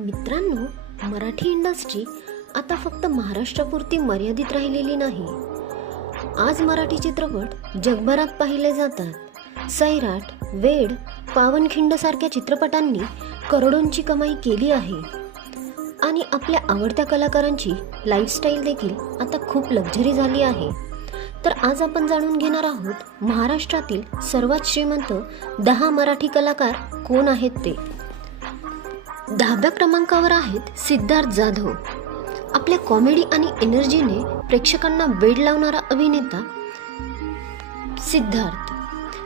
मित्रांनो, मराठी इंडस्ट्री आता फक्त महाराष्ट्रापुरती मर्यादित राहिलेली नाही. आज मराठी चित्रपट जगभरात पाहिले जातात. सैराट, वेड, पावनखिंड सारख्या चित्रपटांनी करोडोंची कमाई केली आहे आणि आपल्या आवडत्या कलाकारांची लाईफस्टाईल देखील आता खूप लक्झरी झाली आहे. तर आज आपण जाणून घेणार आहोत महाराष्ट्रातील सर्वात श्रीमंत 10 मराठी कलाकार कोण आहेत ते. 10व्या क्रमांकावर आहेत सिद्धार्थ जाधव. आपल्या कॉमेडी आणि एनर्जीने प्रेक्षकांना वेड लावणारा अभिनेता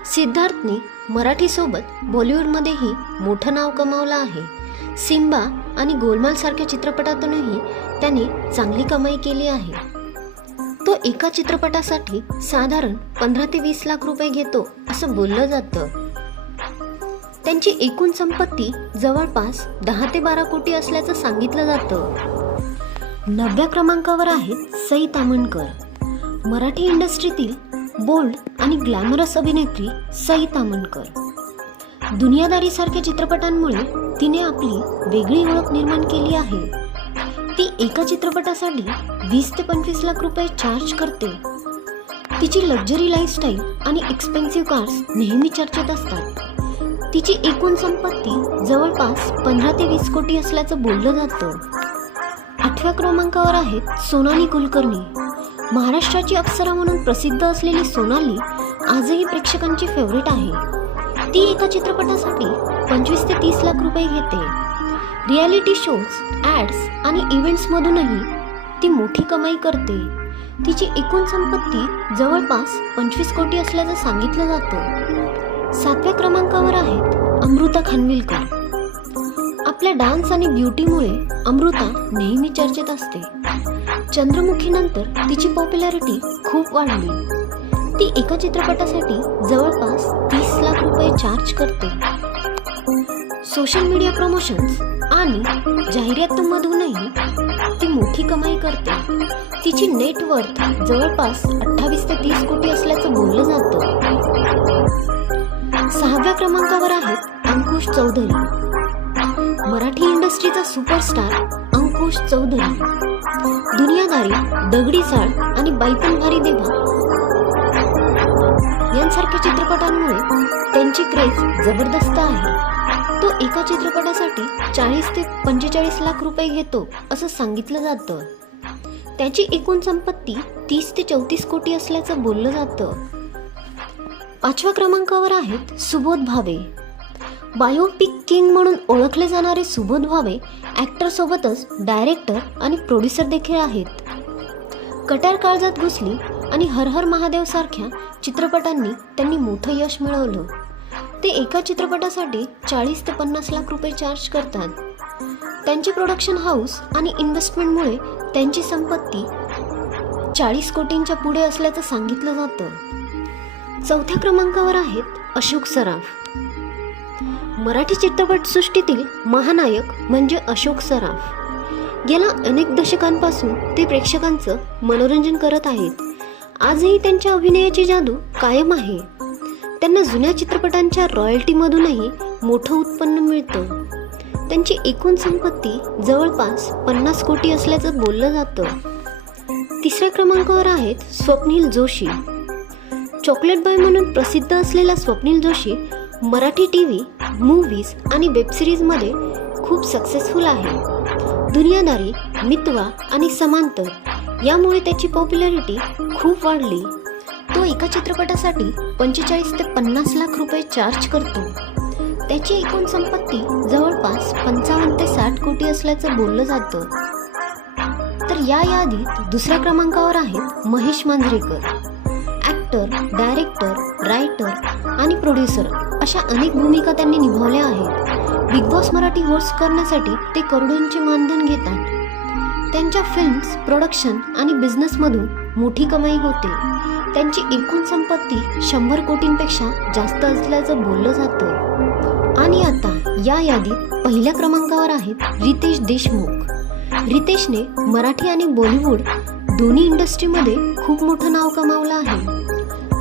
सिद्धार्थने मराठीसोबत बॉलिवूडमध्येही मोठं नाव कमावलं आहे. सिम्बा आणि गोलमाल सारख्या चित्रपटातूनही त्याने चांगली कमाई केली आहे. तो एका चित्रपटासाठी साधारण 15 ते 20 लाख रुपये घेतो असं बोललं जातं. त्यांची एकूण संपत्ती जवळपास 10 ते 12 कोटी असल्याचं सांगितलं जातं. 9व्या क्रमांकावर आहेत सई ताम्हणकर. मराठी इंडस्ट्रीतील बोल्ड आणि ग्लॅमरस अभिनेत्री सई ताम्हणकर. दुनियादारी सारख्या चित्रपटांमुळे तिने आपली वेगळी ओळख निर्माण केली आहे. ती एका चित्रपटासाठी 20 ते 25 लाख रुपये चार्ज करते. तिची लक्झरी लाईफस्टाईल आणि एक्सपेन्सिव्ह कार्स नेहमी चर्चेत असतात. तिची एकूण संपत्ती जवळपास 15 ते 20 कोटी असल्याचं बोललं जातं. 8व्या क्रमांकावर आहेत सोनाली कुलकर्णी. महाराष्ट्राची अप्सरा म्हणून प्रसिद्ध असलेली सोनाली आजही प्रेक्षकांची फेवरेट आहे. ती एका चित्रपटासाठी 25 ते 30 लाख रुपये घेते. रियालिटी शोज, ॲड्स आणि इव्हेंट्समधूनही ती मोठी कमाई करते. तिची एकूण संपत्ती जवळपास 25 कोटी असल्याचं सांगितलं जातं. 7व्या क्रमांकावर आहेत अमृता खानविलकर. आपल्या डान्स आणि ब्युटीमुळे अमृता नेहमी चर्चेत असते. चंद्रमुखीनंतर तिची पॉप्युलॅरिटी खूप वाढली. ती एका चित्रपटासाठी जवळपास 30 लाख रुपये चार्ज करते. सोशल मीडिया प्रमोशन्स आणि जाहिरातींमधूनही ती मोठी कमाई करते. तिची नेटवर्थ जवळपास 28 ते 30 कोटी असल्याचं बोललं जातं. 6व्या क्रमांकावर आहेत अंकुश चौधरी. मराठी इंडस्ट्रीचा सुपरस्टार अंकुश चौधरी. दुनियादारी, दगडी चाळ आणि बाईपण भारी देवा यांसारख्या चित्रपटांमुळे त्यांची क्रेज जबरदस्त आहे. तो एका चित्रपटासाठी 40 ते 45 लाख रुपये घेतो असं सांगितलं जातं. त्याची एकूण संपत्ती 30 ते 34 कोटी असल्याचं बोललं जातं. 5व्या क्रमांकावर आहेत सुबोध भावे. बायोपिक किंग म्हणून ओळखले जाणारे सुबोध भावे ॲक्टरसोबतच डायरेक्टर आणि प्रोड्युसर देखील आहेत. कट्यार काळजात घुसली आणि हर हर महादेव सारख्या चित्रपटांनी त्यांनी मोठं यश मिळवलं. ते एका चित्रपटासाठी 40 ते 50 लाख रुपये चार्ज करतात. त्यांचे प्रोडक्शन हाऊस आणि इन्व्हेस्टमेंटमुळे त्यांची संपत्ती 40 कोटींच्या पुढे असल्याचं सांगितलं जातं. 4थ्या क्रमांकावर आहेत अशोक सराफ. मराठी चित्रपटसृष्टीतील महानायक म्हणजे अशोक सराफ. गेल्या अनेक दशकांपासून ते प्रेक्षकांचं मनोरंजन करत आहेत. आजही त्यांच्या अभिनयाची जादू कायम आहे. त्यांना जुन्या चित्रपटांच्या रॉयल्टीमधूनही मोठं उत्पन्न मिळतं. त्यांची एकूण संपत्ती जवळपास 50 कोटी असल्याचं बोललं जातं. 3ऱ्या क्रमांकावर आहेत स्वप्नील जोशी. चॉकलेट बॉय म्हणून प्रसिद्ध असलेला स्वप्नील जोशी मराठी टीव्ही, मूव्हीज आणि वेबसिरीजमध्ये खूप सक्सेसफुल आहे. दुनियादारी, मितवा आणि समांतर यामुळे त्याची पॉप्युलॅरिटी खूप वाढली. तो एका चित्रपटासाठी 45 ते 50 लाख रुपये चार्ज करतो. त्याची एकूण संपत्ती जवळपास 55 ते 60 कोटी असल्याचं बोललं जातं. तर या यादीत 2ऱ्या क्रमांकावर आहेत Mahesh Manjrekar. Actor, director, writer आणि प्रोड्युसर अशा अनेक भूमिका त्यांनी निभावल्या आहेत. बिग बॉस मराठी होस्ट करण्यासाठी ते करोडोंचे मानधन घेतात. त्यांच्या फिल्म्स, प्रोडक्शन आणि बिझनेसमधून मोठी कमाई होते. त्यांची एकूण संपत्ती 100 कोटींपेक्षा जास्त असल्याचं बोललं जातं. आणि आता या यादीत 1ल्या क्रमांकावर आहेत रितेश देशमुख. रितेशने मराठी आणि बॉलिवूड दोन्ही इंडस्ट्रीमध्ये खूप मोठं नाव कमावलं आहे.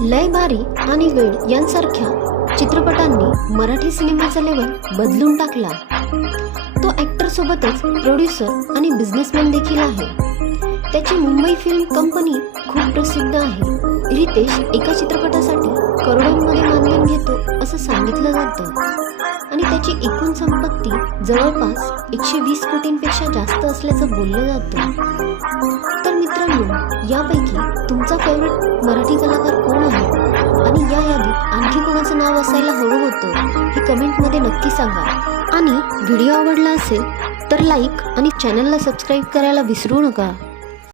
लय भारी आणि वेड यांसारख्या चित्रपटांनी मराठी सिनेमाचा लेवल बदलून टाकला. तो ॲक्टर त्याच्यासोबतच प्रोड्युसर आणि बिझनेसमॅन देखील आहे. त्याची मुंबई फिल्म कंपनी खूप प्रसिद्ध आहे. रितेश एका चित्रपटासाठी करोडोंमध्ये मानधन घेतो असं सांगितलं जातं आणि त्याची एकूण संपत्ती जवळपास 120 कोटींपेक्षा जास्त असल्याचं बोललं जातं. तर मित्रांनो, यापैकी तुमचा फेवरेट मराठी कलाकार कोण आहे आणि या यादीत आणखी कोणाचं नाव असायला हवं होतं हे कमेंटमध्ये नक्की सांगा. आणि व्हिडिओ आवडला असेल तर लाईक आणि चॅनलला सबस्क्राईब करायला विसरू नका.